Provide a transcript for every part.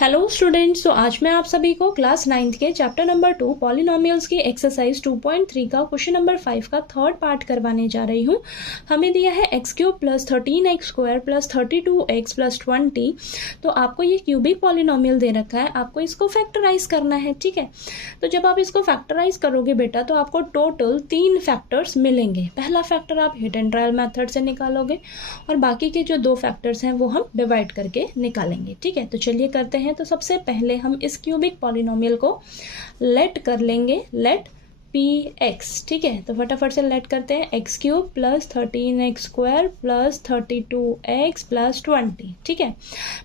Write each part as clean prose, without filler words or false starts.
Hello students, तो आज मैं आप सभी को क्लास 9th के चैप्टर नंबर 2 पॉलिनोमियल्स की एक्सरसाइज 2.3 का क्वेश्चन नंबर 5 का थर्ड पार्ट करवाने जा रही हूँ। हमें दिया है x cube plus 13x square plus 32x plus 20। तो आपको ये क्यूबिक पॉलिनोमियल दे रखा है, आपको इसको फैक्टराइज करना है। ठीक है, तो जब आप इसको फैक्टराइज करोगे बेटा तो आपको टोटल 3 फैक्टर्स मिलेंगे। पहला फैक्टर आप हिट एंड ट्रायल मेथड से निकालोगे और बाकी के जो 2 फैक्टर्स हैं वो हम डिवाइड करके निकालेंगे। ठीक है, तो चलिए करते हैं। तो सबसे पहले हम इस क्यूबिक पॉलिनोमियल को लेट कर लेंगे, लेट पी एक्स। ठीक है, तो फटाफट से लेट करते हैं। X cube plus 13x square plus 32x plus 20। ठीक है,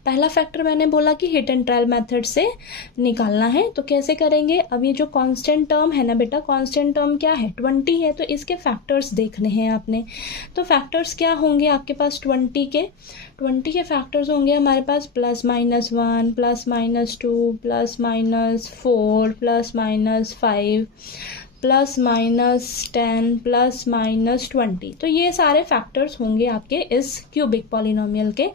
पहला फैक्टर मैंने बोला कि हिट एंड ट्रायल मेथड से निकालना है। तो कैसे करेंगे? अब ये जो कांस्टेंट टर्म है ना बेटा, कांस्टेंट टर्म क्या है? 20 है, तो इसके फैक्टर्स देखने हैं आपने। तो फैक्टर्स क्या होंगे आपके पास? 20 के फैक्टर्स होंगे हमारे पास plus minus 1 plus minus 2 plus minus 4 plus minus 5 plus minus 10 plus minus 20। तो ये सारे फैक्टर्स होंगे आपके इस क्यूबिक पॉलिनोमियल के।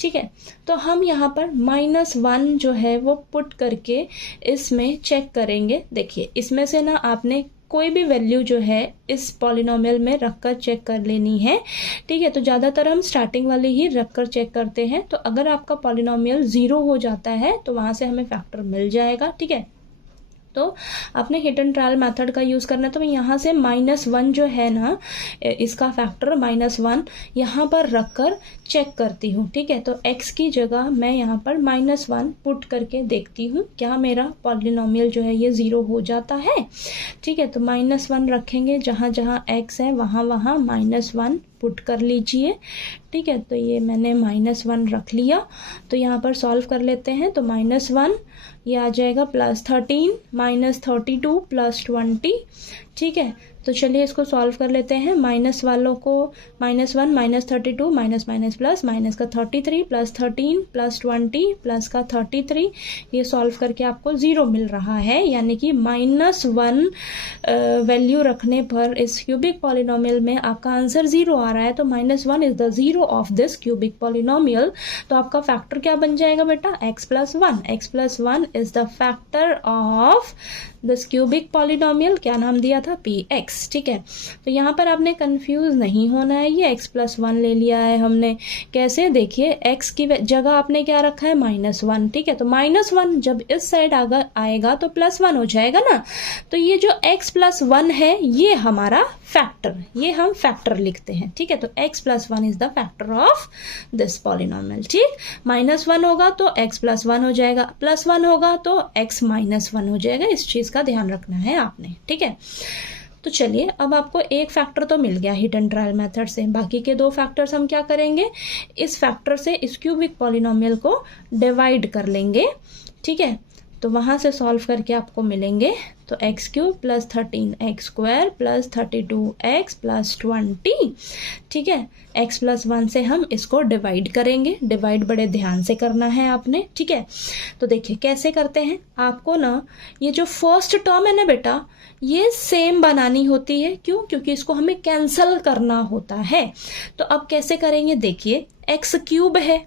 ठीक है, तो हम यहाँ पर -1 जो है वो पुट करके इसमें चेक करेंगे। देखिए, इसमें से ना आपने कोई भी वैल्यू जो है इस पॉलिनोमियल में रखकर चेक कर लेनी है। ठीक है, तो ज़्यादातर हम स्टार्टिंग वाली ही रखकर चेक करते हैं। तो अगर आपका पॉलिनोमियल 0 हो जाता है तो वहाँ से हमें फैक्टर मिल जाएगा। ठीक है, तो आपने हिट एंड ट्रायल मेथड का यूज़ करना है। तो मैं यहाँ से -1 जो है ना, इसका फैक्टर -1 यहाँ पर रखकर चेक करती हूँ। ठीक है, तो x की जगह मैं यहाँ पर -1 पुट करके देखती हूँ क्या मेरा पॉलिनोमियल जो है ये 0 हो जाता है। ठीक है, तो -1 रखेंगे, जहाँ जहाँ x है वहाँ वहाँ -1 पुट कर लीजिए। ठीक है, तो ये मैंने -1 रख लिया। तो यहाँ पर सॉल्व कर लेते हैं। तो -1 ये आ जाएगा प्लस 13 माइनस 32 प्लस 20। ठीक है, तो चलिए इसको सॉल्व कर लेते हैं। माइनस वालों को -1 minus 32 minus minus plus, minus का 33 प्लस 13 प्लस 20 प्लस का 33। ये सॉल्व करके आपको 0 मिल रहा है, यानी कि -1 वैल्यू रखने पर इस क्यूबिक पॉलिनोमियल में आपका आंसर 0 आ रहा है। तो -1 is the 0 of this cubic polynomial. तो आपका फैक्टर क्या बन जाएगा बेटा? x plus 1। x plus 1 is the factor of this cubic polynomial. क्या नाम दिया था? px। ठीक है, तो यहाँ पर आपने कंफ्यूज नहीं होना है। ये x प्लस 1 ले लिया है हमने। कैसे? देखिए, x की जगह आपने क्या रखा है? -1। ठीक है, तो -1 जब इस साइड आएगा तो +1 हो जाएगा ना। तो ये जो x प्लस 1 है ये हमारा फैक्टर, ये हम फैक्टर लिखते हैं। ठीक है, तो x plus 1 is the factor of this polynomial. ठीक, -1 होगा तो x प्लस 1 हो जाएगा, +1 होगा तो x -1 हो जाएगा। इस चीज का ध्यान रखना है आपने। ठीक है, तो चलिए, अब आपको एक फैक्टर तो मिल गया हिट एंड ट्रायल मेथड से। बाकी के 2 फैक्टर्स हम क्या करेंगे? इस फैक्टर से इस क्यूबिक पॉलिनोमियल को डिवाइड कर लेंगे। ठीक है, तो वहां से सॉल्व करके आपको मिलेंगे। तो x cube plus 13x square plus 32x plus 20। ठीक है, x प्लस 1 से हम इसको डिवाइड करेंगे। डिवाइड बड़े ध्यान से करना है आपने। ठीक है, तो देखिए कैसे करते हैं। आपको ना ये जो फर्स्ट टर्म है ना बेटा, ये सेम बनानी होती है। क्यों? क्योंकि इसको हमें कैंसल करना होता है। तो अब कैसे करेंगे? देखिए, एक्स क्यूब है।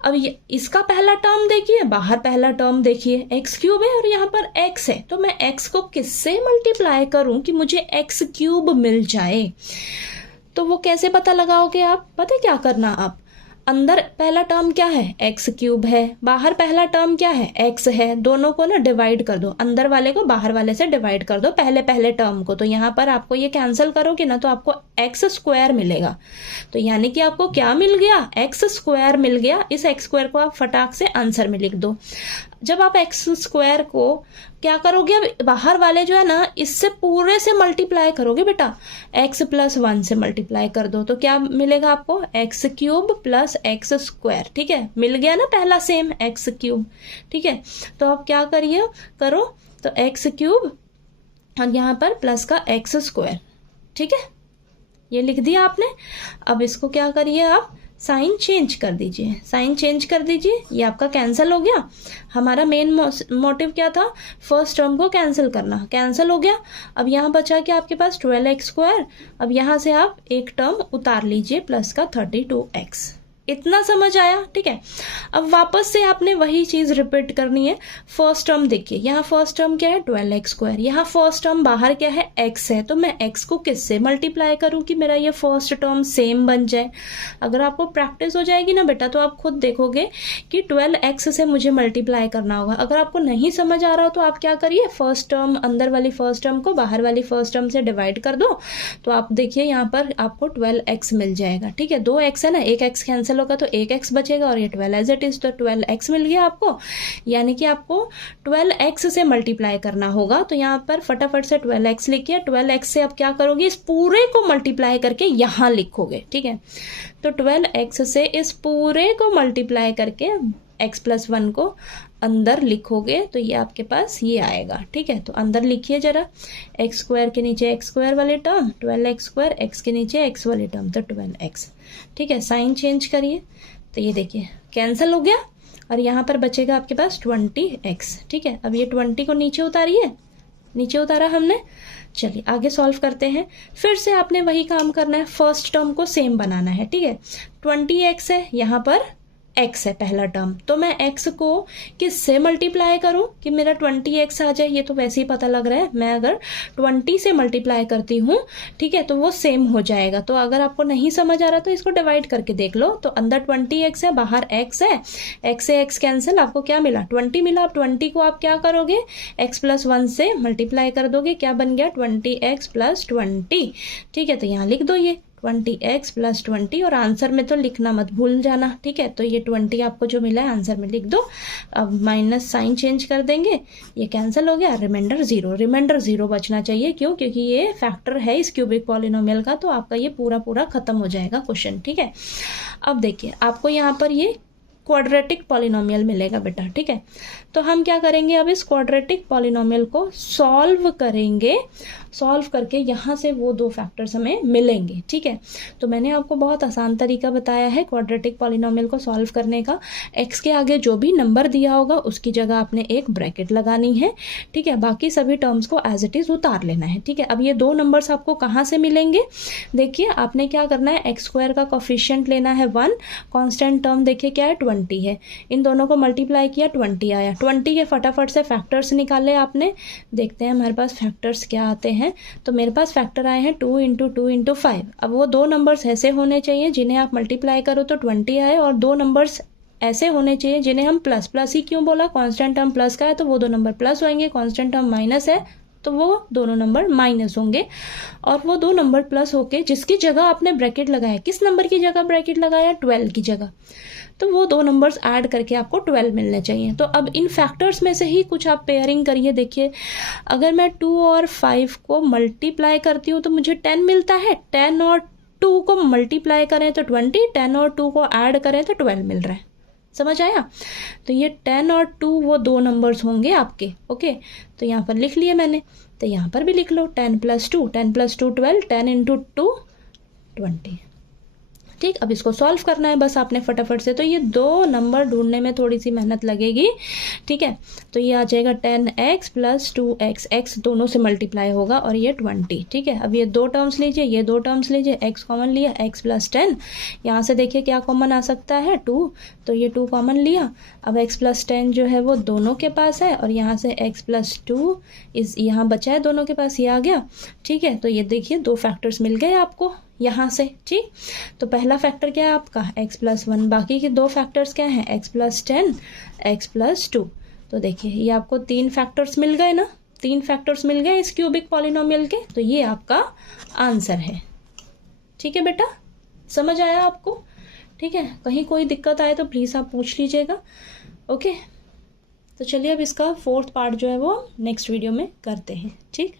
अब ये इसका पहला टर्म देखिए, बाहर पहला टर्म देखिए, एक्स क्यूब है और यहाँ पर एक्स है। तो मैं एक्स को किससे मल्टीप्लाई करूं कि मुझे एक्स क्यूब मिल जाए? तो वो कैसे पता लगाओगे आप? पता है क्या करना? आप अंदर पहला टर्म क्या है? एक्स क्यूब है। बाहर पहला टर्म क्या है? एक्स है। दोनों को ना डिवाइड कर दो, अंदर वाले को बाहर वाले से डिवाइड कर दो, पहले टर्म को। तो यहाँ पर आपको ये कैंसिल करोगे ना तो आपको एक्स स्क्वायर मिलेगा। तो यानी कि आपको क्या मिल गया? एक्स स्क्वायर मिल गया। इस एक्स स्क्वायर को आप फटाक से आंसर में लिख दो। जब आप एक्स स्क्वायर को क्या करोगे? अब बाहर वाले जो है ना, इससे पूरे से मल्टीप्लाई करोगे बेटा, x प्लस 1 से मल्टीप्लाई कर दो। तो क्या मिलेगा आपको? X cube plus x square. ठीक है, मिल गया ना पहला सेम एक्स क्यूब। ठीक है, तो आप क्या करो तो एक्स क्यूब और यहाँ पर प्लस का एक्स स्क्वायर। ठीक है, ये लिख दिया आपने। अब इसको क्या करिए, आप साइन चेंज कर दीजिए। साइन चेंज कर दीजिए, ये आपका कैंसिल हो गया। हमारा मेन मोटिव क्या था? फर्स्ट टर्म को कैंसिल करना। कैंसिल हो गया। अब यहाँ बचा क्या आपके पास? 12x square. अब यहाँ से आप एक टर्म उतार लीजिए, प्लस का 32x। इतना समझ आया? ठीक है, अब वापस से आपने वही चीज़ रिपीट करनी है। फर्स्ट टर्म देखिए, यहाँ फर्स्ट टर्म क्या है 12x², यहाँ फर्स्ट टर्म बाहर क्या है x है, तो मैं x को किससे मल्टीप्लाई करूँ कि मेरा ये फर्स्ट टर्म सेम बन जाए। अगर आपको प्रैक्टिस हो जाएगी ना बेटा, तो आप खुद देखोगे कि 12x से मुझे मल्टीप्लाई करना होगा। अगर आपको नहीं समझ आ रहा हो तो आप क्या करिए, फर्स्ट टर्म अंदर वाली फर्स्ट टर्म को बाहर वाली फर्स्ट टर्म से डिवाइड कर दो, तो आप देखिए यहाँ पर आपको 12x मिल जाएगा। ठीक है, 2x है ना, एक x कैंसिल होगा तो एक x बचेगा और ये 12 एज इट इज, तो 12x मिल गया आपको। यानी कि आपको 12x से मल्टीप्लाई करना होगा। तो यहाँ पर फटाफट से 12x लिखिए। 12x से आप क्या करोगे, इस पूरे को मल्टीप्लाई करके यहाँ लिखोगे। ठीक है, तो 12x से इस पूरे को मल्टीप्लाई करके x+1 को अंदर लिखोगे तो ये आपके पास ये आएगा। ठीक है, तो अंदर लिखिए जरा, x² के नीचे x² वाले टर्म 12x², x के नीचे x वाले टर्म तो 12x। ठीक है, साइन चेंज करिए तो ये देखिए कैंसिल हो गया और यहाँ पर बचेगा आपके पास 20x। ठीक है, अब ये 20 को नीचे उतारिए, नीचे उतारा हमने। चलिए आगे सॉल्व करते हैं। फिर से आपने वही काम करना है, फर्स्ट टर्म को सेम बनाना है। ठीक है, 20x है, यहाँ पर x है पहला टर्म, तो मैं x को किससे मल्टीप्लाई करूं कि मेरा 20x आ जाए। ये तो वैसे ही पता लग रहा है, मैं अगर 20 से मल्टीप्लाई करती हूँ, ठीक है, तो वो सेम हो जाएगा। तो अगर आपको नहीं समझ आ रहा तो इसको डिवाइड करके देख लो। तो अंदर 20x है, बाहर x है, x से x कैंसिल, आपको क्या मिला 20 मिला। अब 20 को आप क्या करोगे, x+1 से मल्टीप्लाई कर दोगे, क्या बन गया 20x+20। ठीक है, तो यहाँ लिख दो ये 20x+20 और आंसर में तो लिखना मत भूल जाना। ठीक है, तो ये 20 आपको जो मिला है आंसर में लिख दो। अब माइनस साइन चेंज कर देंगे, ये कैंसिल हो गया, रिमाइंडर 0। रिमाइंडर 0 बचना चाहिए, क्यों, क्योंकि ये फैक्टर है इस क्यूबिक पॉलिनोमियल का, तो आपका ये पूरा खत्म हो जाएगा क्वेश्चन। ठीक है, अब देखिए आपको यहाँ पर ये क्वाड्रेटिक पॉलिनोमियल मिलेगा बेटा। ठीक है, तो हम क्या करेंगे, अब इस क्वाड्रेटिक पॉलिनोमियल को सॉल्व करेंगे। सॉल्व करके यहाँ से वो दो फैक्टर्स हमें मिलेंगे। ठीक है, तो मैंने आपको बहुत आसान तरीका बताया है क्वाड्रेटिक पॉलिनोमियल को सॉल्व करने का। x के आगे जो भी नंबर दिया होगा उसकी जगह आपने एक ब्रैकेट लगानी है। ठीक है, बाकी सभी टर्म्स को एज इट इज़ उतार लेना है। ठीक है, अब ये दो नंबर्स आपको कहाँ से मिलेंगे, देखिए आपने क्या करना है, x² का कोफिशिएंट लेना है 1, कांस्टेंट टर्म देखिए क्या है 20 है, इन दोनों को मल्टीप्लाई किया 20 आया। 20 के फटाफट से फैक्टर्स निकाले आपने, देखते हैं हमारे पास फैक्टर्स क्या आते हैं। तो मेरे पास फैक्टर आए हैं 2 × 2 × 5। अब वो दो नंबर्स ऐसे होने चाहिए जिन्हें आप मल्टीप्लाई करो तो 20 आए, और दो नंबर्स ऐसे होने चाहिए जिन्हें हम प्लस ही क्यों बोला, कांस्टेंट टर्म प्लस का है तो वो दो नंबर प्लस होंगे, कांस्टेंट टर्म माइनस है तो वो दोनों नंबर माइनस होंगे। और वो दो नंबर प्लस होके जिसकी जगह आपने ब्रैकेट लगाया, किस नंबर की जगह ब्रैकेट लगाया, 12 की जगह, तो वो दो नंबर्स ऐड करके आपको 12 मिलने चाहिए। तो अब इन फैक्टर्स में से ही कुछ आप पेयरिंग करिए। देखिए अगर मैं 2 और 5 को मल्टीप्लाई करती हूँ तो मुझे 10 मिलता है, 10 और 2 को मल्टीप्लाई करें तो 20, 10 और 2 को ऐड करें तो 12 मिल रहा है। समझ आया? तो ये 10 और 2 वो दो नंबर्स होंगे आपके। ओके, तो यहाँ पर लिख लिए मैंने, तो यहाँ पर भी लिख लो 10 + 2, 10 + 2 12, 10 × 2 20। ठीक, अब इसको सॉल्व करना है बस आपने फटाफट से। तो ये दो नंबर ढूंढने में थोड़ी सी मेहनत लगेगी। ठीक है, तो ये आ जाएगा 10x + 2x, x दोनों से मल्टीप्लाई होगा और ये 20। ठीक है, अब ये दो टर्म्स लीजिए, ये दो टर्म्स लीजिए, x कॉमन लिया, x + 10, यहाँ से देखिए क्या कॉमन आ सकता है 2, तो ये 2 कॉमन लिया। अब x + 10 जो है वो दोनों के पास है और यहाँ से x + 2 इस यहाँ बचा है दोनों के पास, ये आ गया। ठीक है, तो ये देखिए दो फैक्टर्स मिल गए आपको यहाँ से। ठीक, तो पहला फैक्टर क्या है आपका x + 1, बाकी के दो फैक्टर्स क्या हैं x + 10, x + 2। तो देखिए ये आपको 3 फैक्टर्स मिल गए ना, 3 फैक्टर्स मिल गए इस क्यूबिक पॉलिनोमियल के, तो ये आपका आंसर है। ठीक है बेटा, समझ आया आपको? ठीक है, कहीं कोई दिक्कत आए तो प्लीज़ आप पूछ लीजिएगा। ओके, तो चलिए अब इसका 4th पार्ट जो है वो नेक्स्ट वीडियो में करते हैं। ठीक।